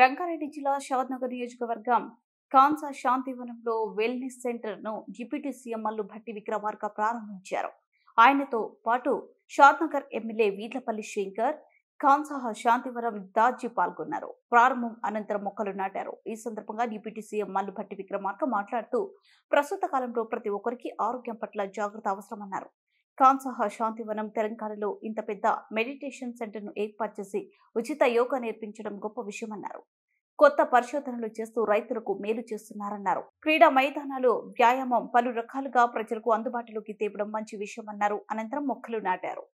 రంగారెడ్డి జిల్లా షాద్నగర్ నియోజకవర్గం కాన్సా శాంతివనంలో wellness centre ను డిప్యూటీ సీఎం మల్లు భట్టి విక్రమార్క ప్రారంభించారు. ఆయనతో పాటు షాద్నగర్ ఎమ్మెల్యే వీట్లపల్లి శంకర్, కాన్సా శాంతివనం దాజీ పాల్గొన్నారు. ప్రారంభం అనంతరం మొక్కలు నాటారు. ఈ సందర్భంగా డిప్యూటీ సీఎం మల్లు భట్టి విక్రమార్క మాట్లాడుతూ ప్రస్తుత కాలంలో ప్రతి ఒక్కరికి ఆరోగ్యం పట్ల జాగ్రత్త అవసరమన్నారు. కాన్సా శాంతివనం తెలంగాణలో ఇంత పెద్ద మెడిటేషన్ సెంటర్ ను ఏర్పాటు చేసి ఉచిత యోగా నేర్పించడం గొప్ప విషయమన్నారు. కొత్త పరిశోధనలు చేస్తూ రైతులకు మేలు చేస్తున్నారన్నారు. క్రీడా మైదానాలు, వ్యాయామం పలు రకాలుగా ప్రజలకు అందుబాటులోకి తేవడం మంచి విషయమన్నారు. అనంతరం మొక్కలు నాటారు.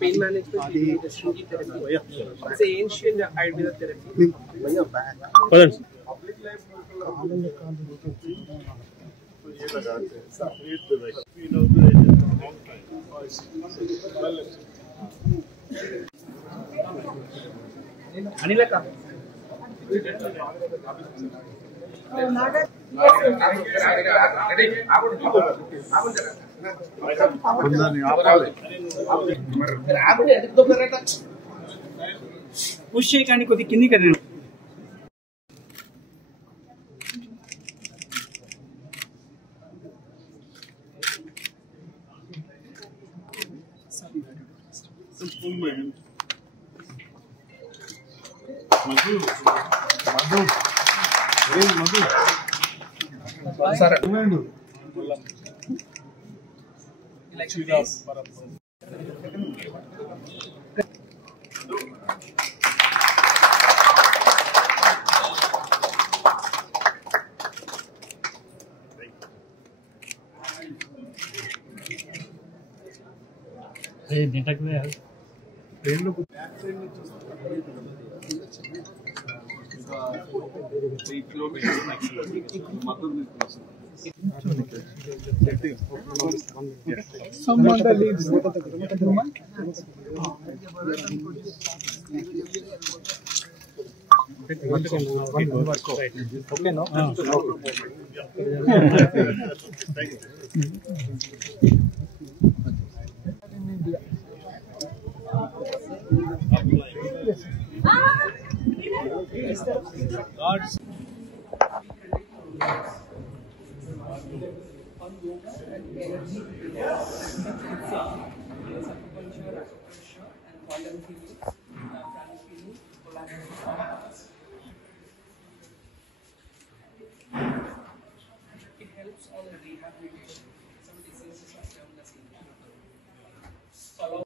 Pain management is shrooty therapy. It's an ancient Ayurveda therapy. Public life Anilaka. Push చేయకండి కొద్ది కింది కదండి. Someone that leads. Okay, no? God's it helps all in rehabilitation. Some diseases are terminal.